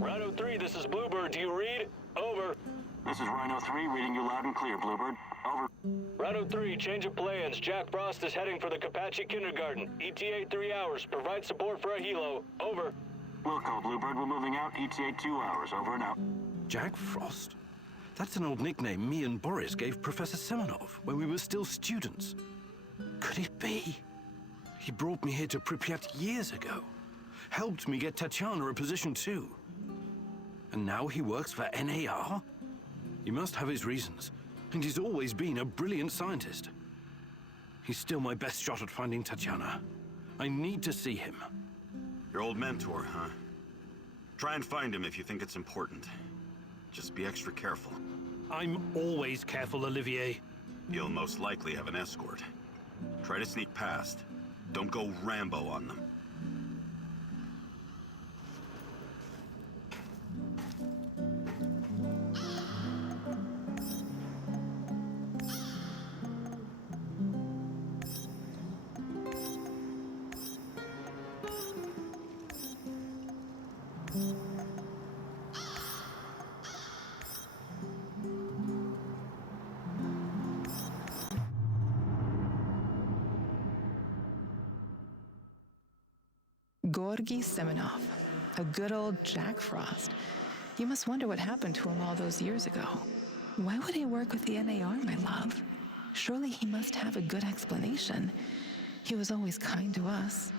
Rhino 3, this is Bluebird. Do you read? Over. This is Rhino 3, reading you loud and clear, Bluebird. Over. Rhino 3, change of plans. Jack Frost is heading for the Kopachi kindergarten. ETA 3 hours. Provide support for a helo. Over. Wilco, Bluebird, we're moving out. ETA 2 hours. Over and out. Jack Frost? That's an old nickname me and Boris gave Professor Semenov when we were still students. Could it be? He brought me here to Pripyat years ago. Helped me get Tatiana a position too. And now he works for NAR? He must have his reasons. And he's always been a brilliant scientist. He's still my best shot at finding Tatiana. I need to see him. Your old mentor, huh? Try and find him if you think it's important. Just be extra careful. I'm always careful, Olivier. You'll most likely have an escort. Try to sneak past. Don't go Rambo on them. Georgy Semenov, a good old Jack Frost. You must wonder what happened to him all those years ago. Why would he work with the NAR, my love? Surely he must have a good explanation. He was always kind to us.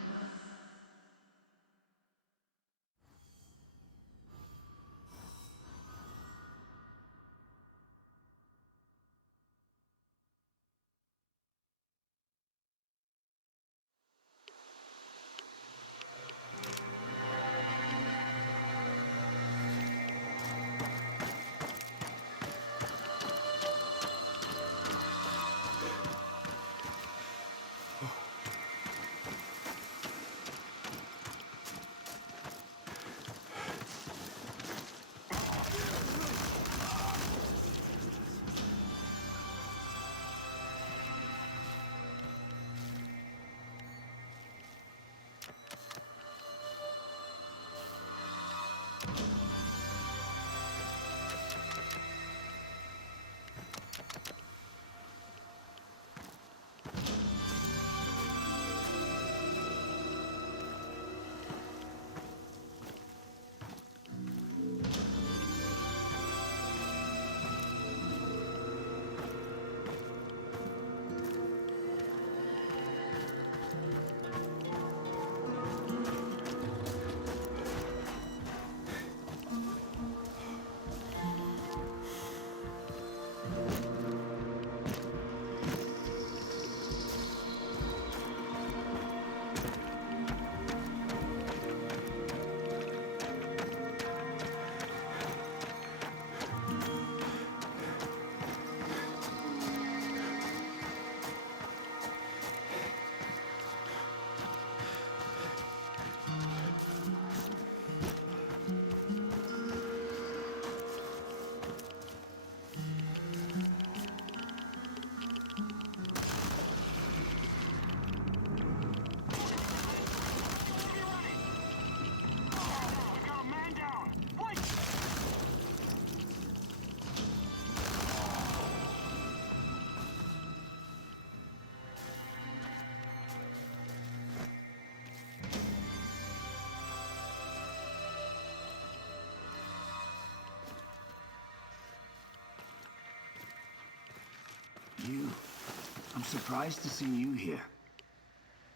I'm surprised to see you here.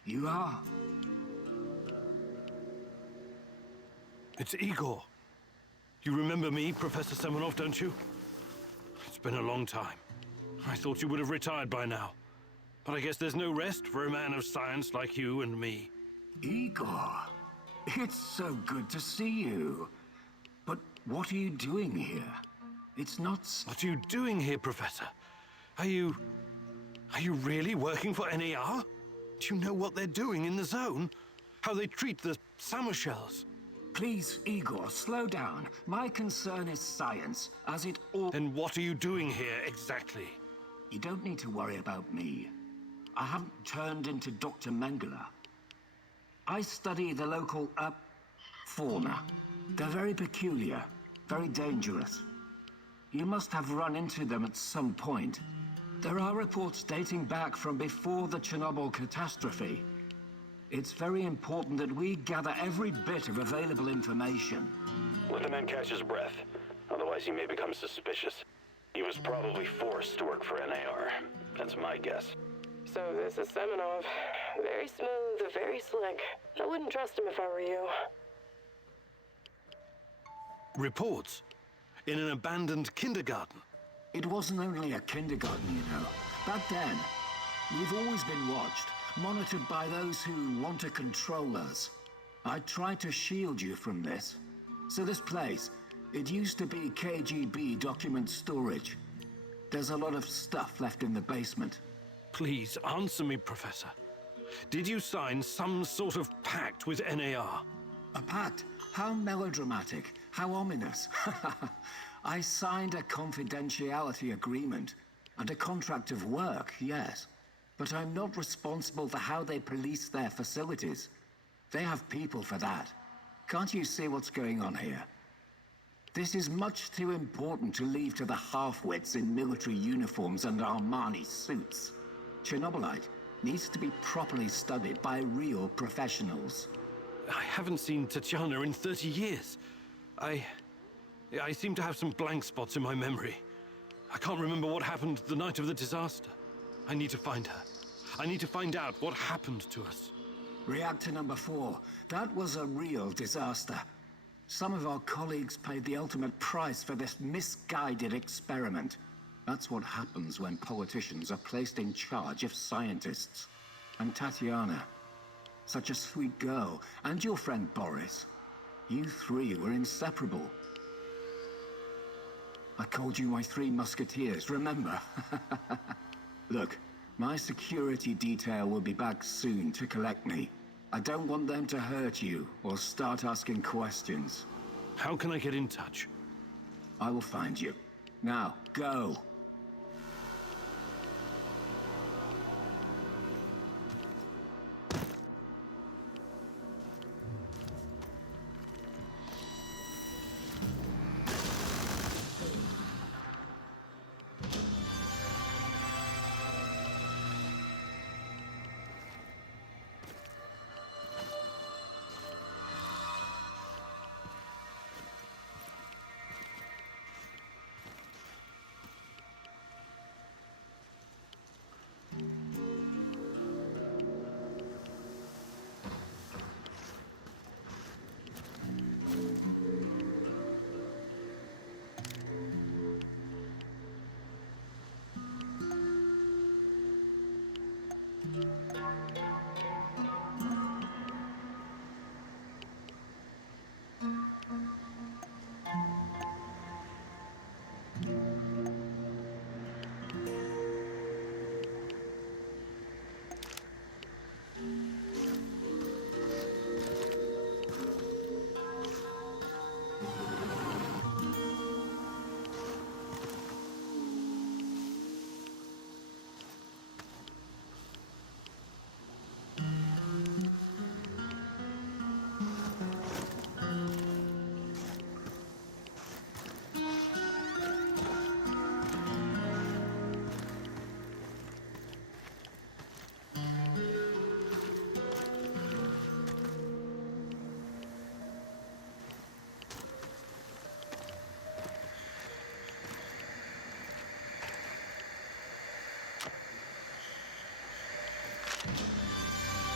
You are. It's Igor. You remember me, Professor Semenov, don't you? It's been a long time. I thought you would have retired by now. But I guess there's no rest for a man of science like you and me. Igor, it's so good to see you. But what are you doing here? It's not... What are you doing here, Professor? Are you really working for NAR? Do you know what they're doing in the zone? How they treat the summer shells? Please, Igor, slow down. My concern is science, as it all... Then what are you doing here, exactly? You don't need to worry about me. I haven't turned into Dr. Mengele. I study the local, fauna. They're very peculiar, very dangerous. You must have run into them at some point. There are reports dating back from before the Chernobyl catastrophe. It's very important that we gather every bit of available information. Let the man catch his breath. Otherwise, he may become suspicious. He was probably forced to work for NAR. That's my guess. So this is Semenov. Very smooth, very slick. I wouldn't trust him if I were you. Reports? In an abandoned kindergarten? It wasn't only a kindergarten, you know. Back then, we've always been watched, monitored by those who want to control us. I tried to shield you from this. So this place, it used to be KGB document storage. There's a lot of stuff left in the basement. Please, answer me, Professor. Did you sign some sort of pact with NAR? A pact? How melodramatic, how ominous. I signed a confidentiality agreement and a contract of work, yes. But I'm not responsible for how they police their facilities. They have people for that. Can't you see what's going on here? This is much too important to leave to the half-wits in military uniforms and Armani suits. Chernobylite needs to be properly studied by real professionals. I haven't seen Tatiana in 30 years. I seem to have some blank spots in my memory. I can't remember what happened the night of the disaster. I need to find her. I need to find out what happened to us. Reactor number 4. That was a real disaster. Some of our colleagues paid the ultimate price for this misguided experiment. That's what happens when politicians are placed in charge of scientists. And Tatiana, such a sweet girl, and your friend Boris. You three were inseparable. I called you my 3 musketeers, remember? Look, my security detail will be back soon to collect me. I don't want them to hurt you or start asking questions. How can I get in touch? I will find you. Now, go.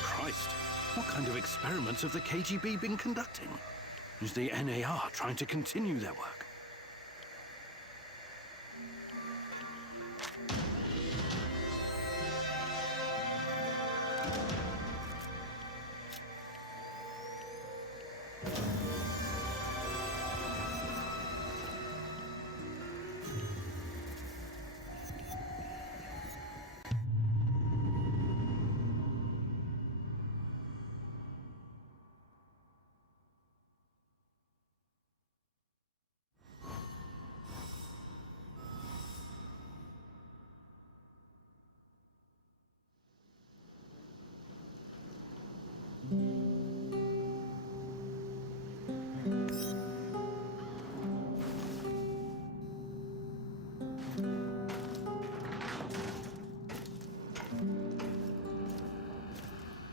Christ, what kind of experiments have the KGB been conducting? Is the NAR trying to continue their work?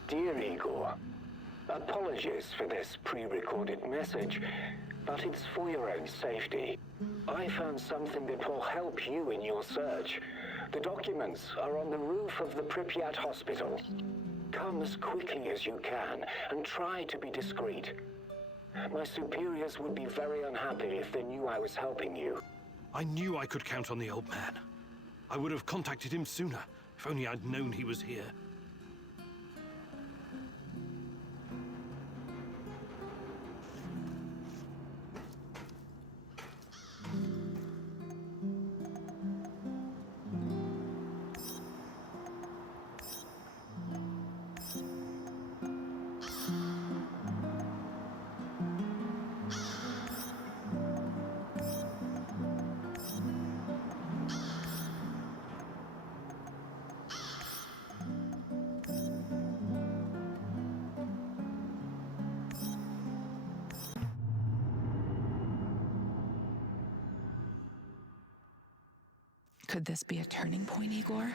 Dear Igor, apologies for this pre-recorded message, but it's for your own safety. I found something that will help you in your search. The documents are on the roof of the Pripyat hospital. Come as quickly as you can and try to be discreet. My superiors would be very unhappy if they knew I was helping you. I knew I could count on the old man. I would have contacted him sooner, if only I'd known he was here. Could this be a turning point, Igor?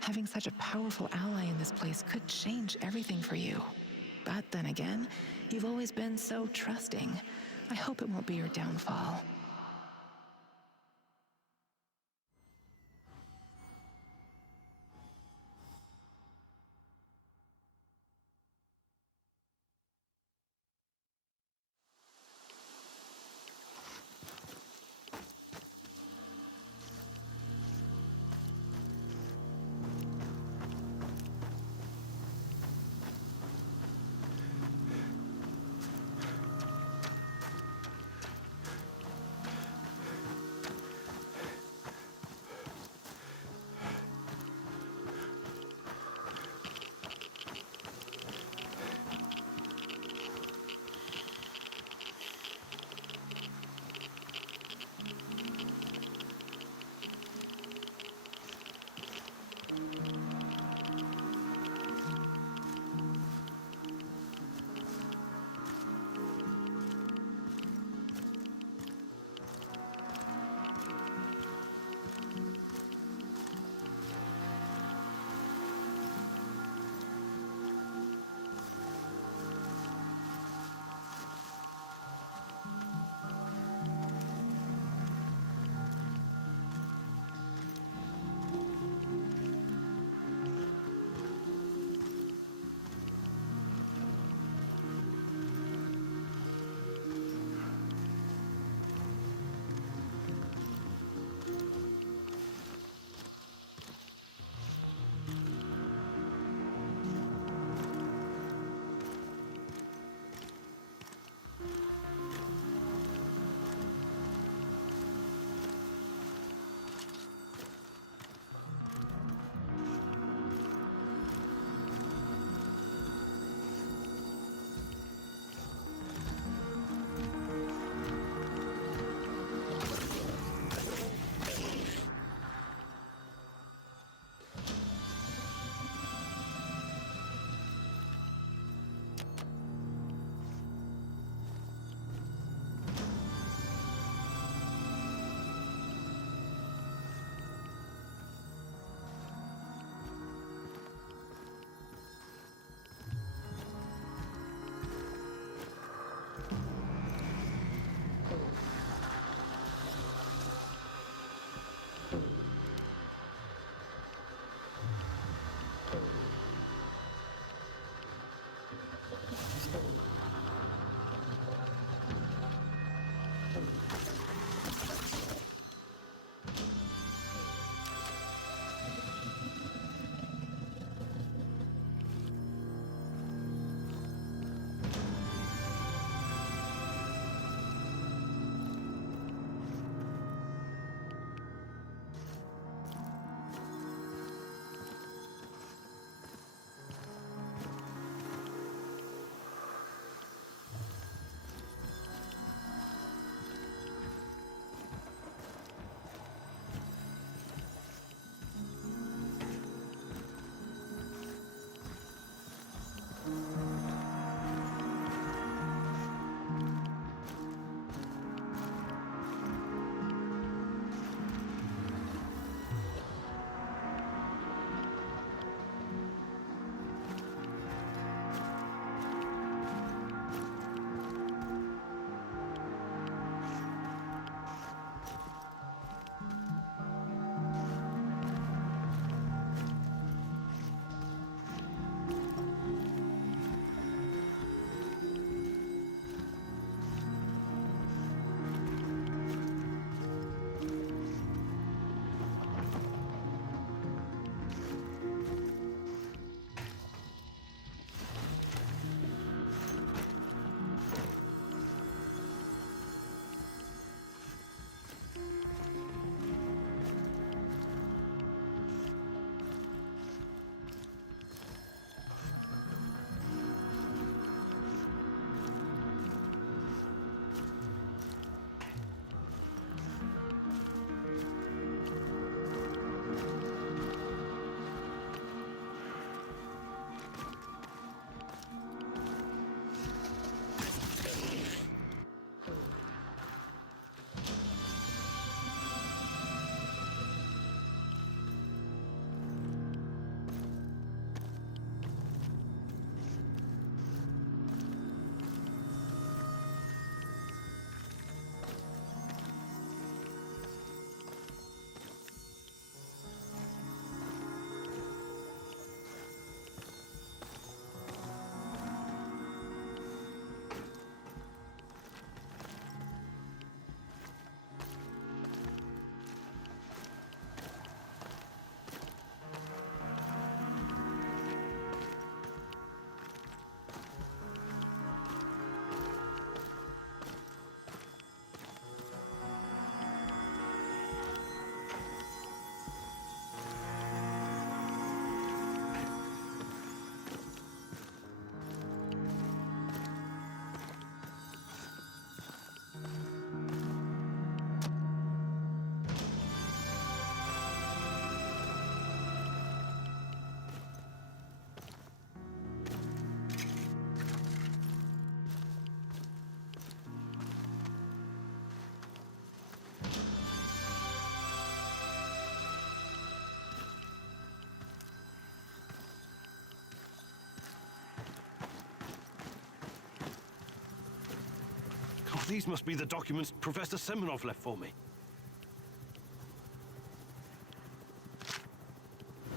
Having such a powerful ally in this place could change everything for you. But then again, you've always been so trusting. I hope it won't be your downfall. These must be the documents Professor Semenov left for me.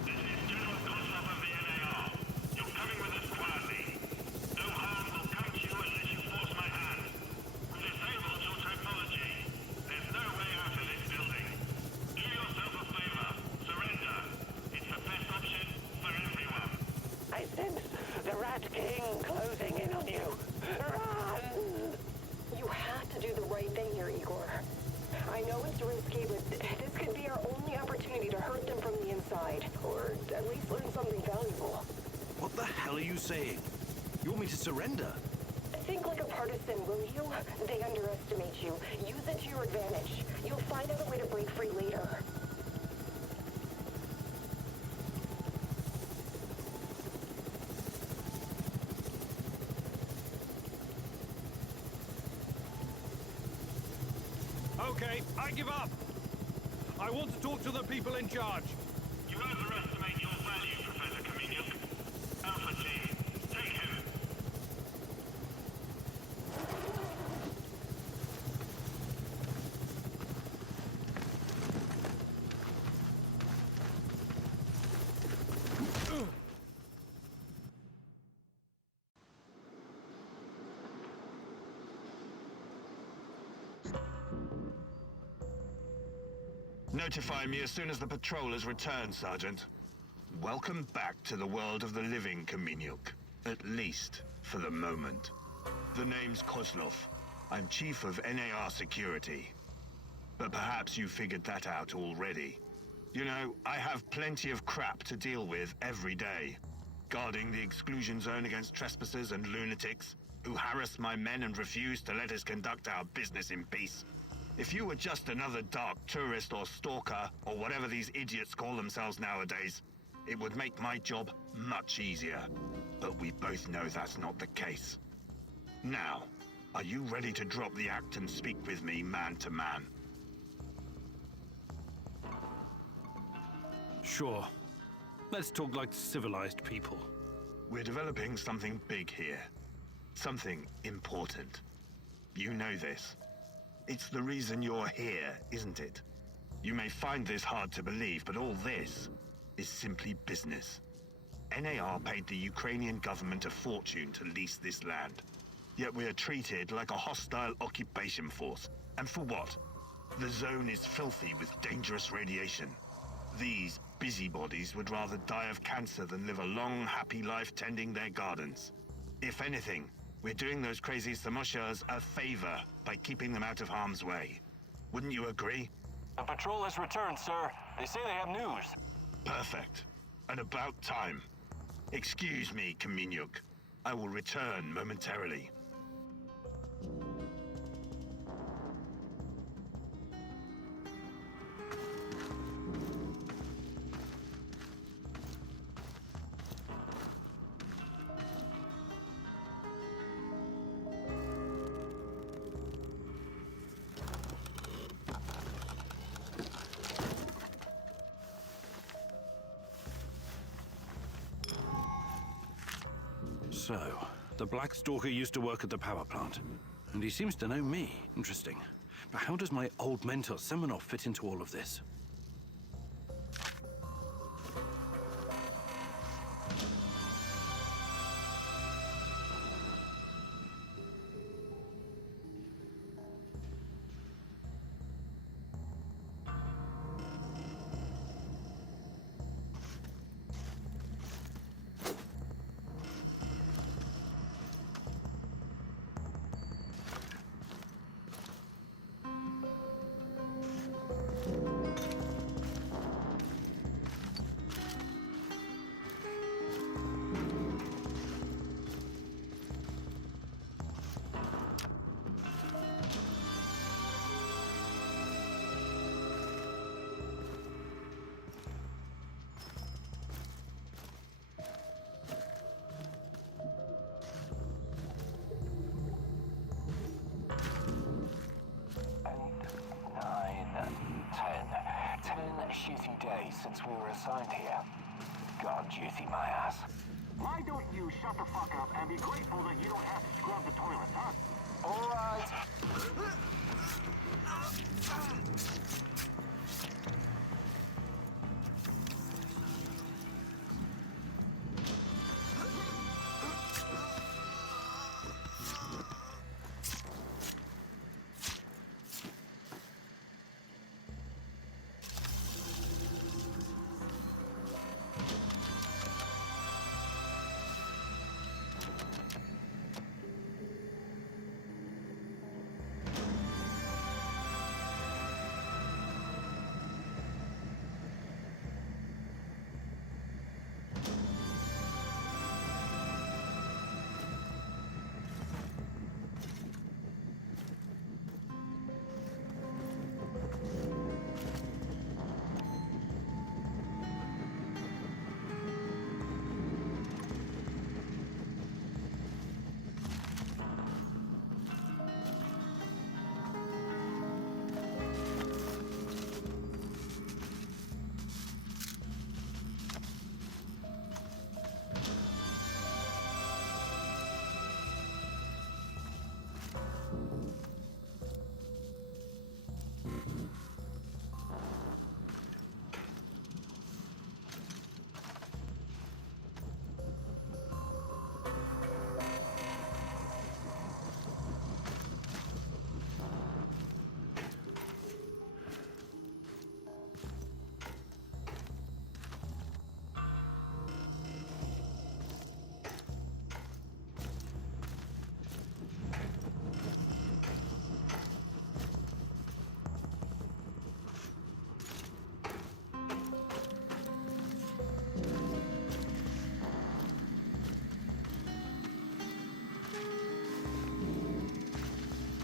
This is General Kozlov of the NAR. You're coming with us quietly. No harm will come to you unless you force my hand. We've disabled your technology. There's no way out of this building. Do yourself a favor. Surrender. It's the best option for everyone. I sense the Rat King closing in on you. Run! You have to do the right thing here, Igor. I know it's risky, but this could be our only opportunity to hurt them from the inside, or at least learn something valuable. What the hell are you saying? You want me to surrender? Think like a partisan, will you? They underestimate you. Use it to your advantage. You'll find out a way to break free later. Okay, I give up. I want to talk to the people in charge. You overestimate your value, Professor Kaminyuk. Alpha Team, take him. Notify me as soon as the patrol has returned, Sergeant. Welcome back to the world of the living, Kaminyuk. At least, for the moment. The name's Kozlov. I'm Chief of NAR Security. But perhaps you figured that out already. You know, I have plenty of crap to deal with every day. Guarding the exclusion zone against trespassers and lunatics who harass my men and refuse to let us conduct our business in peace. If you were just another dark tourist or stalker, or whatever these idiots call themselves nowadays, it would make my job much easier. But we both know that's not the case. Now, are you ready to drop the act and speak with me man to man? Sure. Let's talk like civilized people. We're developing something big here. Something important. You know this. It's the reason you're here, isn't it? You may find this hard to believe, but all this is simply business. NAR paid the Ukrainian government a fortune to lease this land. Yet we are treated like a hostile occupation force. And for what? The zone is filthy with dangerous radiation. These busybodies would rather die of cancer than live a long, happy life tending their gardens. If anything, we're doing those crazy Samoshas a favor by keeping them out of harm's way. Wouldn't you agree? The patrol has returned, sir. They say they have news. Perfect. And about time. Excuse me, Kaminyuk. I will return momentarily. So, the Black Stalker used to work at the power plant. And he seems to know me. Interesting. But how does my old mentor Semenov fit into all of this? Shitty days since we were assigned here. God, juicy my ass. Why don't you shut the fuck up and be grateful that you don't have to scrub the toilets, huh? All right.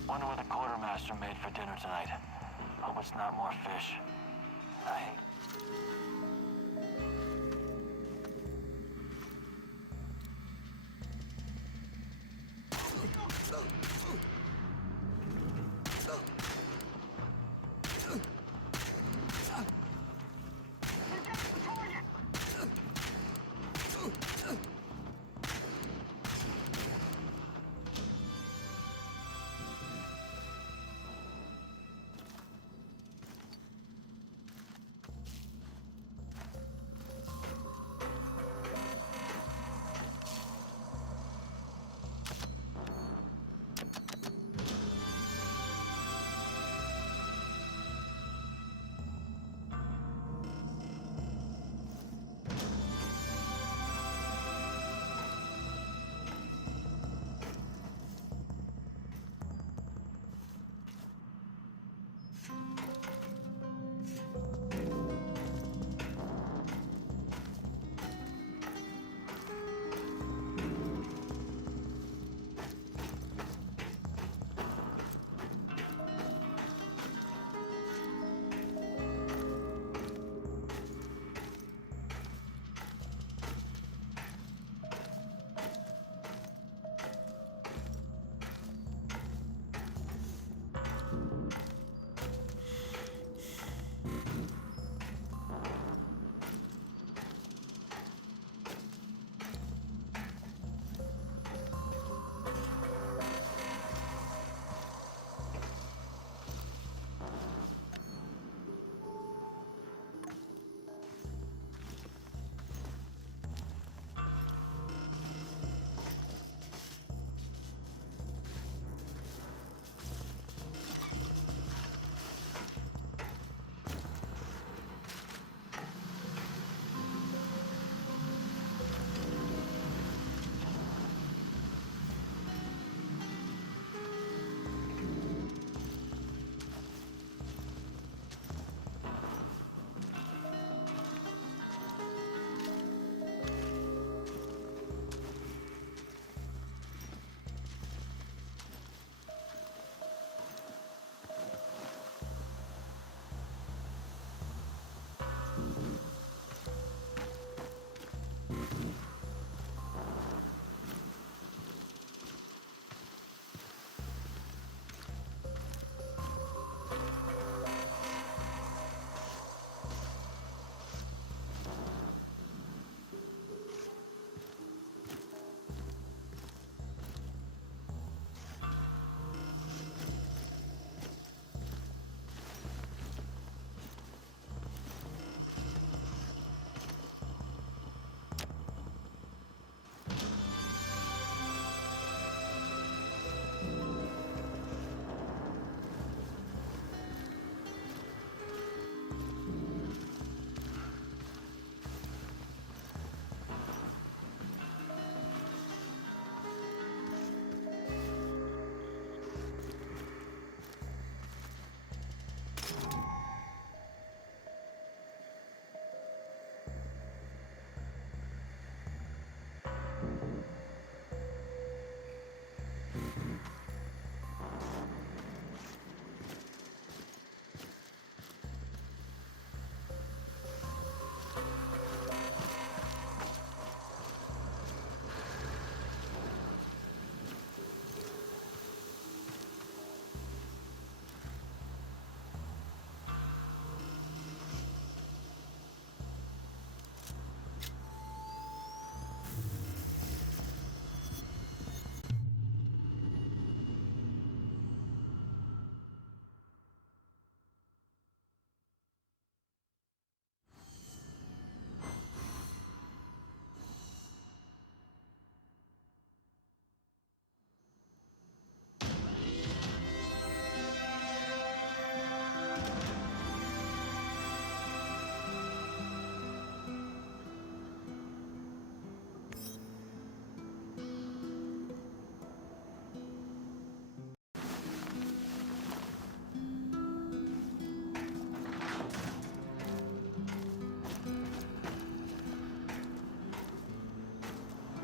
Wonder what the quartermaster made for dinner tonight. Hope it's not more fish. I hate...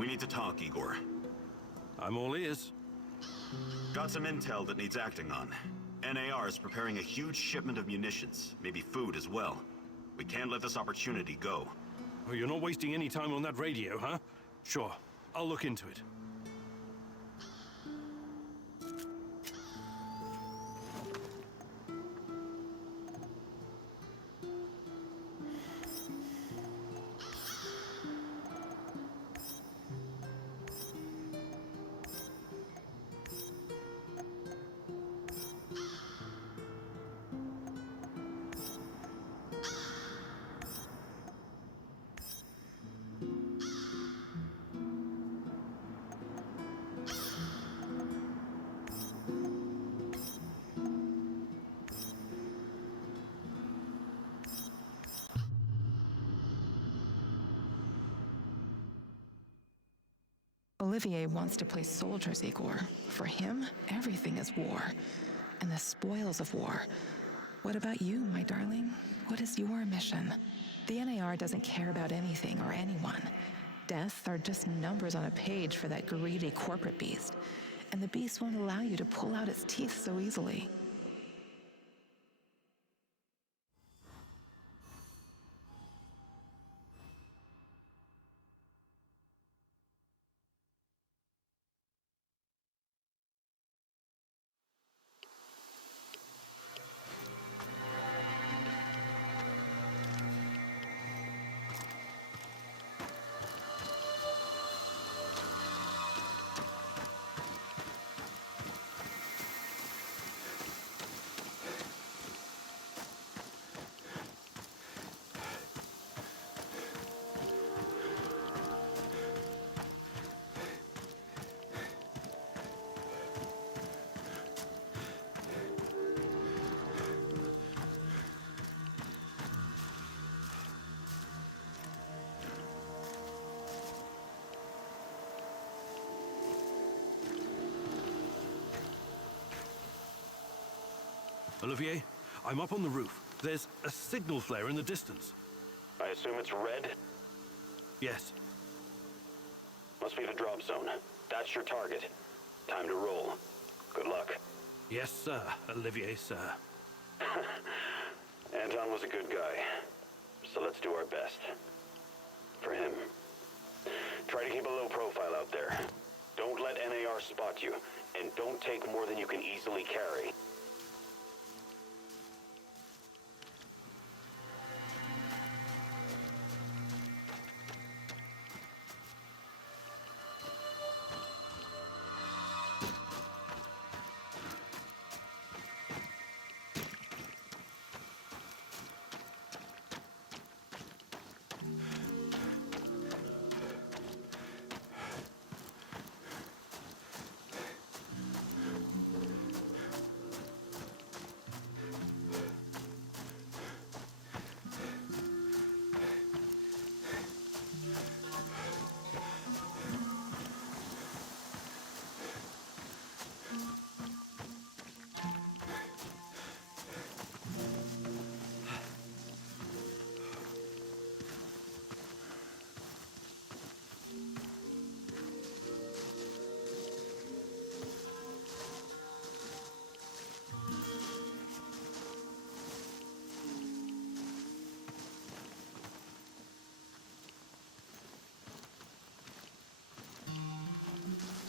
We need to talk, Igor. I'm all ears. Got some intel that needs acting on. NAR is preparing a huge shipment of munitions, maybe food as well. We can't let this opportunity go. Oh, you're not wasting any time on that radio, huh? Sure, I'll look into it. Olivier wants to play soldiers, Igor. For him, everything is war, and the spoils of war. What about you, my darling? What is your mission? The NAR doesn't care about anything or anyone. Deaths are just numbers on a page for that greedy corporate beast, and the beast won't allow you to pull out its teeth so easily. Olivier, I'm up on the roof. There's a signal flare in the distance. I assume it's red? Yes. Must be the drop zone. That's your target. Time to roll. Good luck. Yes, sir, Olivier, sir. Anton was a good guy. So let's do our best. For him. Try to keep a low profile out there. Don't let NAR spot you. And don't take more than you can easily carry.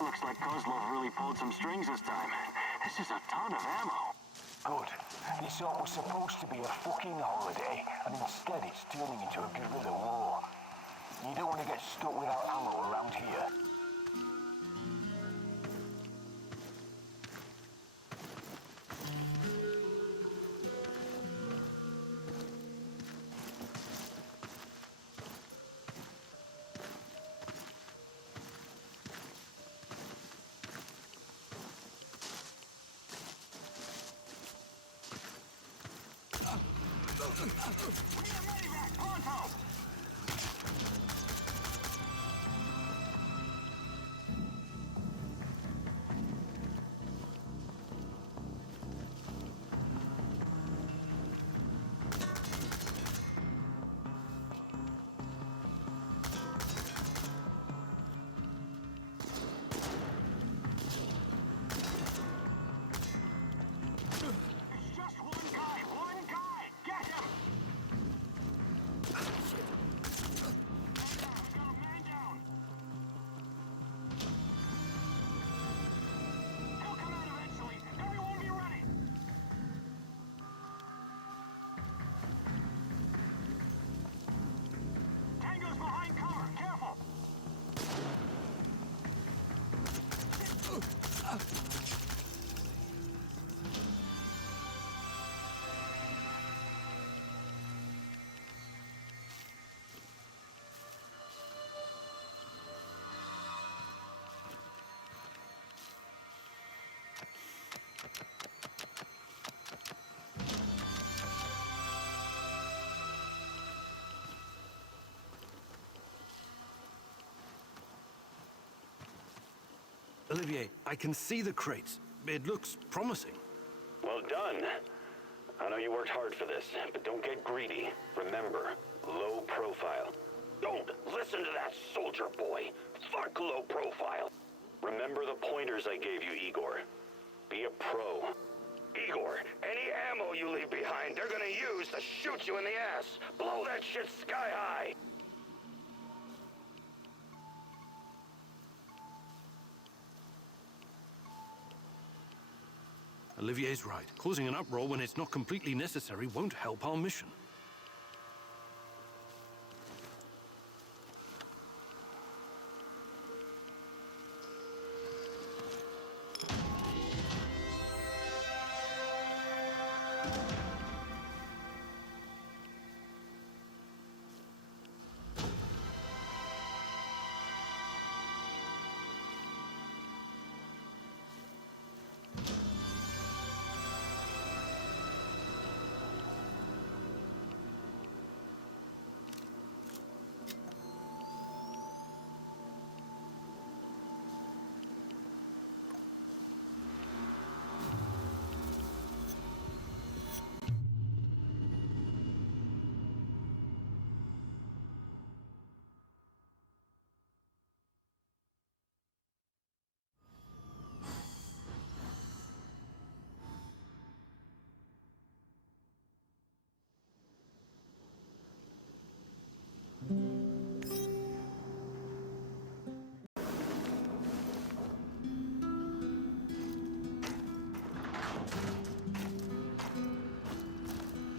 Looks like Kozlov really pulled some strings this time. This is a ton of ammo. Good. This all was supposed to be a fucking holiday, and instead it's turning into a guerrilla war. You don't want to get stuck without ammo around here. Olivier, I can see the crates. It looks promising. Well done. I know you worked hard for this, but don't get greedy. Remember, low profile. Don't listen to that soldier boy. Fuck low profile. Remember the pointers I gave you, Igor. Be a pro. Igor, any ammo you leave behind, they're gonna use to shoot you in the ass. Blow that shit sky high. Olivier's right. Causing an uproar when it's not completely necessary won't help our mission.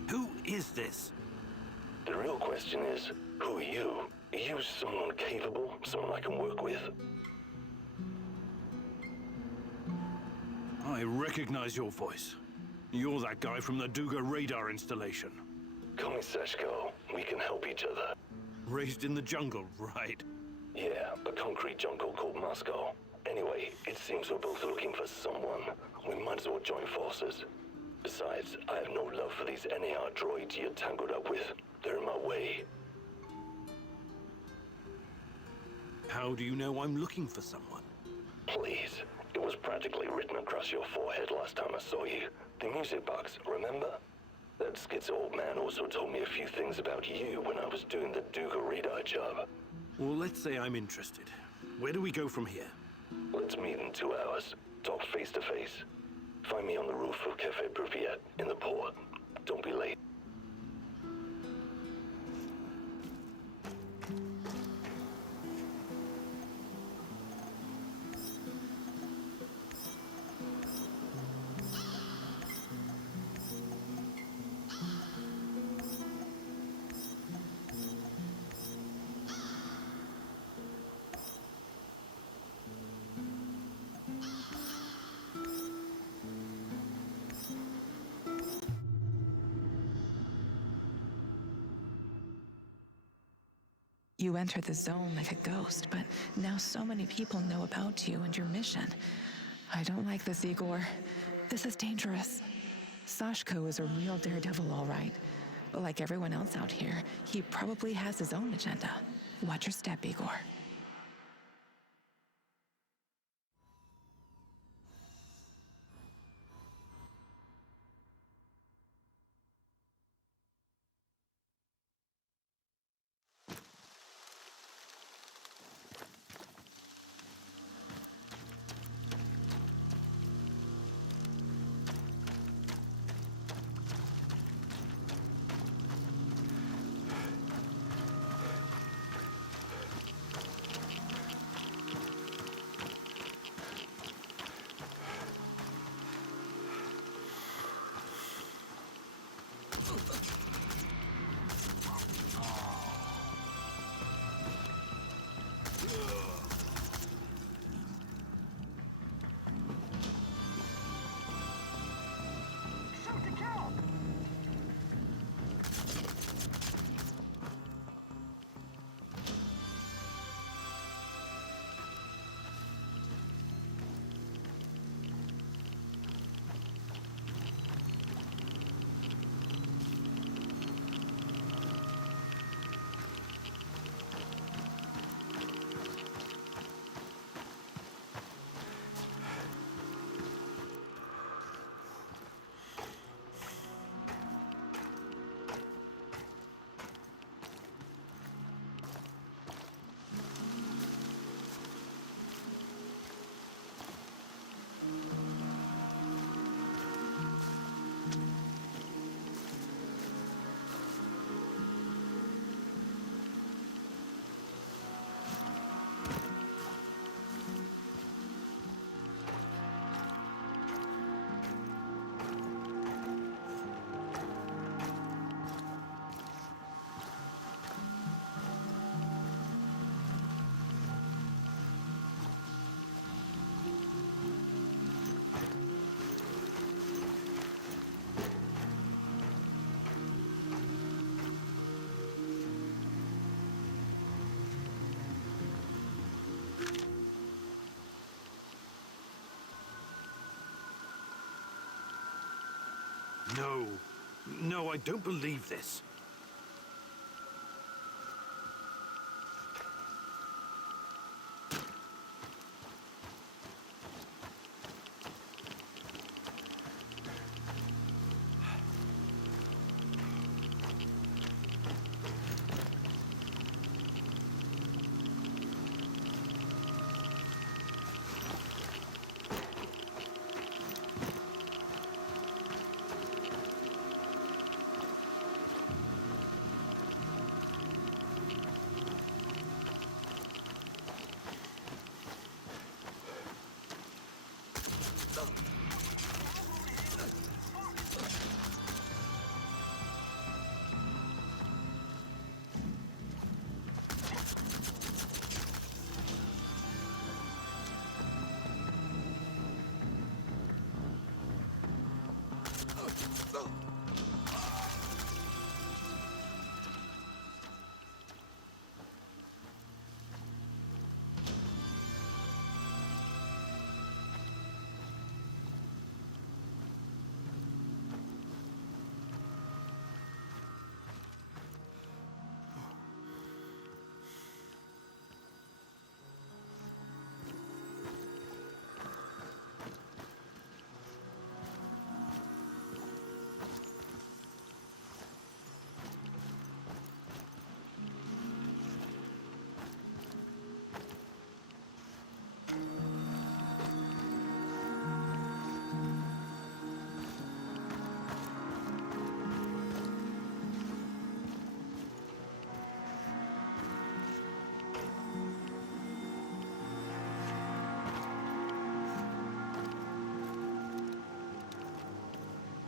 Who is this? The real question is, who are you? Are you someone capable? Someone I can work with? I recognize your voice. You're that guy from the Duga radar installation. Call me Seshko. We can help each other. Raised in the jungle, right? Yeah, a concrete jungle called Moscow. Anyway, it seems we're both looking for someone. We might as well join forces. Besides, I have no love for these NAR droids you're tangled up with. They're in my way. How do you know I'm looking for someone? Please. It was practically written across your forehead last time I saw you. The music box, remember? That schizo old man also told me a few things about you when I was doing the Duga radar job. Well, let's say I'm interested. Where do we go from here? Let's meet in 2 hours. Talk face to face. Find me on the roof of Cafe Pripyat in the port. Don't be late. You entered the zone like a ghost, but now so many people know about you and your mission. I don't like this, Igor. This is dangerous. Sashko is a real daredevil, all right. But like everyone else out here, he probably has his own agenda. Watch your step, Igor. No. No, I don't believe this.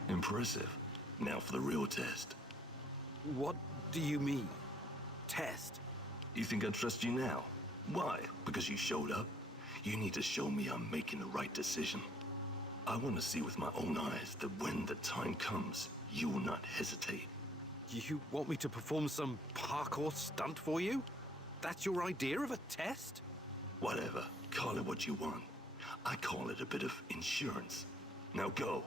Impressive. Now for the real test. What do you mean? Test? You think I trust you now? Why? Because you showed up? You need to show me I'm making the right decision. I want to see with my own eyes that when the time comes, you will not hesitate. You want me to perform some parkour stunt for you? That's your idea of a test? Whatever. Call it what you want. I call it a bit of insurance. Now go.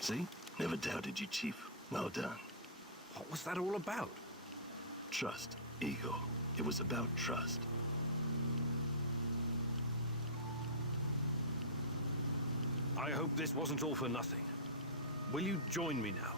See? Never doubted you, Chief. Well done. What was that all about? Trust. Ego. It was about trust. I hope this wasn't all for nothing. Will you join me now?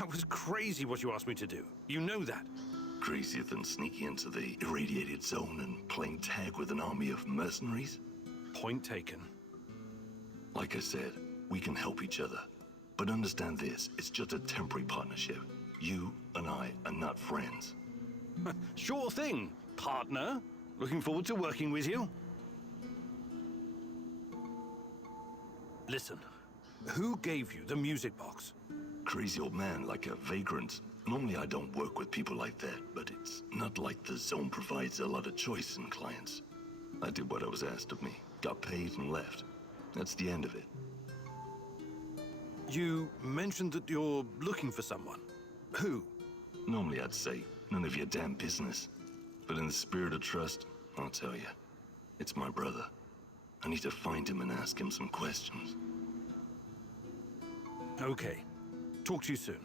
That was crazy what you asked me to do. You know that. Crazier than sneaking into the irradiated zone and playing tag with an army of mercenaries? Point taken. Like I said, we can help each other. But understand this, it's just a temporary partnership. You and I are not friends. Sure thing, partner. Looking forward to working with you. Listen, who gave you the music box? Crazy old man, like a vagrant. Normally I don't work with people like that, but it's not like the zone provides a lot of choice in clients. I did what I was asked of me, got paid and left. That's the end of it. You mentioned that you're looking for someone. Who? Normally I'd say, none of your damn business. But in the spirit of trust, I'll tell you. It's my brother. I need to find him and ask him some questions. Okay. Talk to you soon.